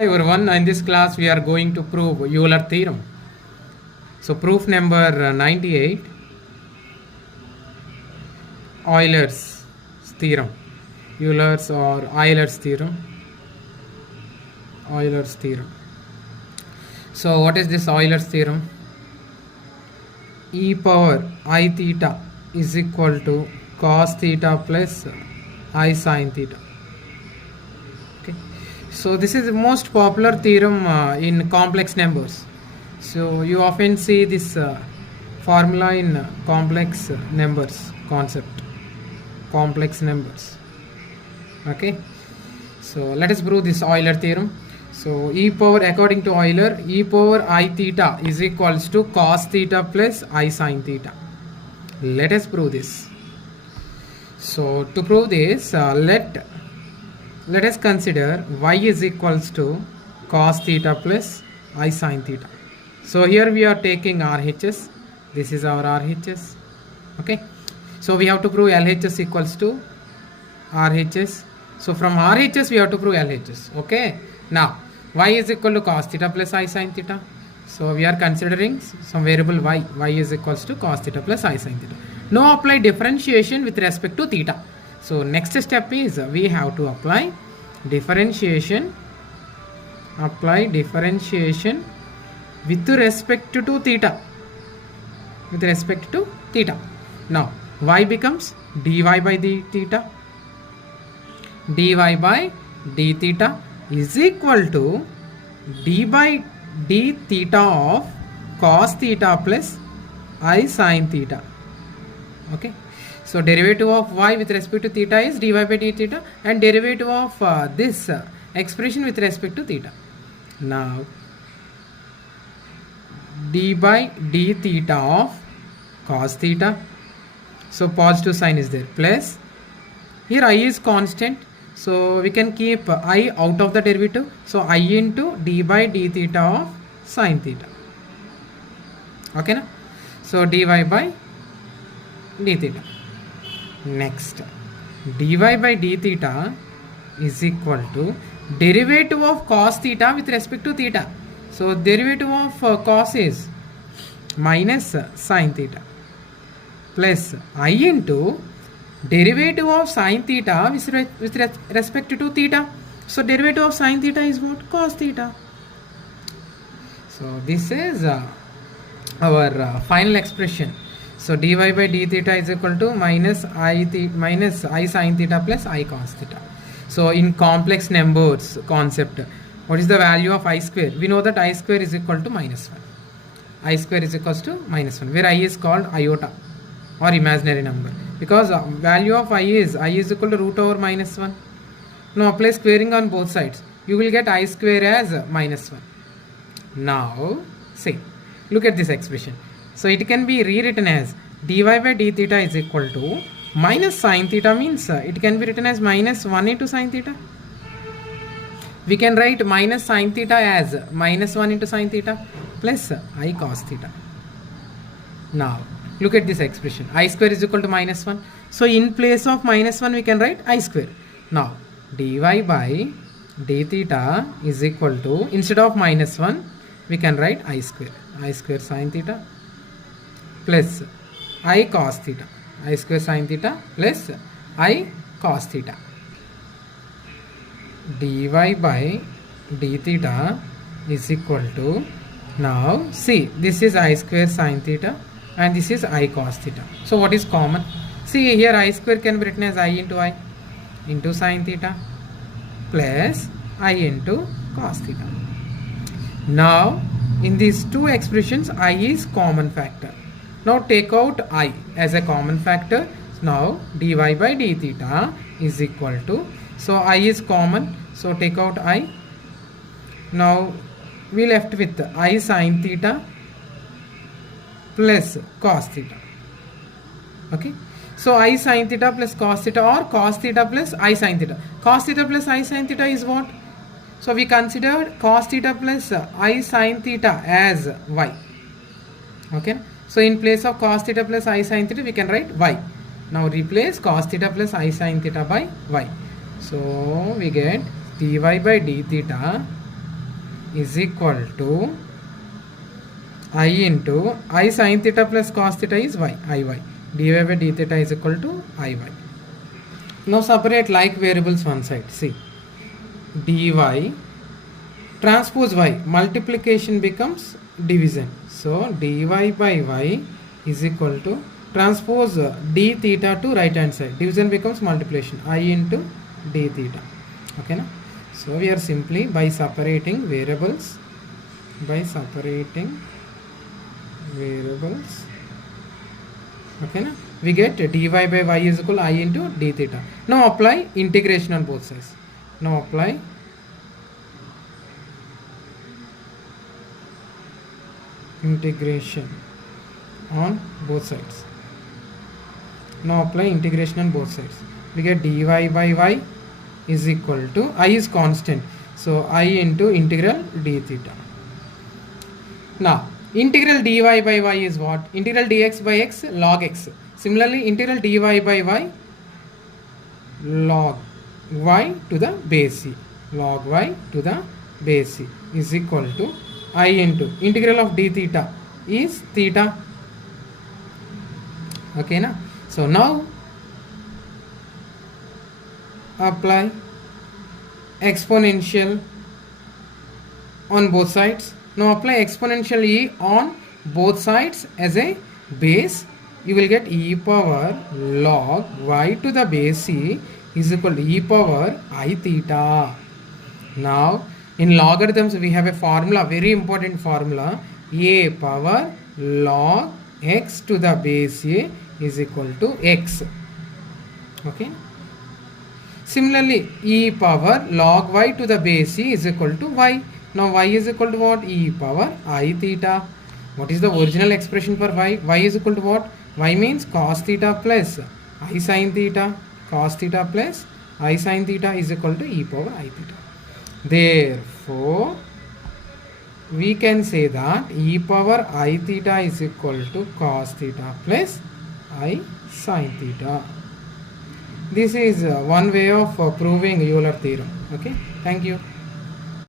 Hi everyone, in this class we are going to prove Euler theorem. So proof number 98, Euler's theorem. Euler's or Euler's theorem. Euler's theorem. So what is this Euler's theorem? E power I theta is equal to cos theta plus I sin theta. So this is the most popular theorem in complex numbers. So you often see this formula in complex numbers concept. Complex numbers. Okay. So let us prove this Euler theorem. So e power, according to Euler, e power I theta is equals to cos theta plus I sin theta. Let us prove this. So to prove this, let us consider y is equals to cos theta plus I sin theta. So here we are taking RHS. This is our RHS. Okay. So we have to prove LHS equals to RHS. So from RHS we have to prove LHS. Okay. Now y is equal to cos theta plus I sin theta. So we are considering some variable y. Y is equals to cos theta plus I sin theta. Now apply differentiation with respect to theta. So next step is we have to apply differentiation with respect to theta. Now y becomes dy by d theta. Dy by d theta is equal to d by d theta of cos theta plus I sin theta. Okay. So derivative of y with respect to theta is dy by d theta, and derivative of this expression with respect to theta. Now d by d theta of cos theta, so positive sign is there, plus here I is constant, so we can keep I out of the derivative, so I into d by d theta of sin theta. Okay na? So dy by d theta. Next, dy by d theta is equal to derivative of cos theta with respect to theta. So derivative of cos is minus sin theta plus I into derivative of sin theta with respect to theta. So derivative of sin theta is what? Cos theta. So this is our final expression. So dy by d theta is equal to minus I sin theta plus I cos theta. So in complex numbers concept, what is the value of I square? We know that I square is equal to minus 1. I square is equals to minus 1, where I is called iota or imaginary number, because value of I is equal to root over minus 1. Now apply squaring on both sides. You will get I square as minus 1. Now see, look at this expression. So it can be rewritten as dy by d theta is equal to minus sin theta, means it can be written as minus 1 into sin theta. We can write minus sin theta as minus 1 into sin theta plus I cos theta. Now look at this expression. I square is equal to minus 1. So in place of minus 1 we can write I square. Now dy by d theta is equal to, instead of minus 1 we can write I square sin theta plus I cos theta. I square sin theta plus I cos theta. Dy by d theta is equal to, now see, this is I square sin theta and this is I cos theta. So what is common? See, here I square can be written as I into sin theta plus I into cos theta. Now in these two expressions I is common factor. Now take out I as a common factor. Now dy by d theta is equal to, so I is common, so take out I. Now we left with I sin theta plus cos theta. Okay. So I sin theta plus cos theta, or cos theta plus I sin theta. Cos theta plus I sin theta is what? So we considered cos theta plus I sin theta as y. Okay. So in place of cos theta plus I sin theta we can write y. Now replace cos theta plus I sin theta by y. So we get dy by d theta is equal to I into I sin theta plus cos theta is y, iy. dy by d theta is equal to iy. Now separate like variables one side. See, dy transpose y, multiplication becomes division. So dy by y is equal to transpose d theta to right hand side. Division becomes multiplication, I into d theta. Okay, na? So we are simply by separating variables, okay, na? We get dy by y is equal to I into d theta. Now apply integration on both sides. Now apply integration on both sides. Now apply integration on both sides. We get dy by y is equal to, I is constant, so I into integral d theta. Now integral dy by y is what? Integral dx by x log x. Similarly, integral dy by y log y to the base c, log y to the base c is equal to I into integral of d theta is theta. Okay, na? So now apply exponential on both sides. Now apply exponential e on both sides as a base. You will get e power log y to the base c is equal to e power I theta. Now in logarithms we have a formula, very important formula, a power log x to the base a is equal to x. Okay. Similarly, e power log y to the base c is equal to y. Now y is equal to what? E power I theta. What is the original expression for y? Y is equal to what? Y means cos theta plus I sin theta. Cos theta plus I sin theta is equal to e power I theta. Therefore, we can say that e power I theta is equal to cos theta plus I sin theta. This is one way of proving Euler theorem. Okay, thank you.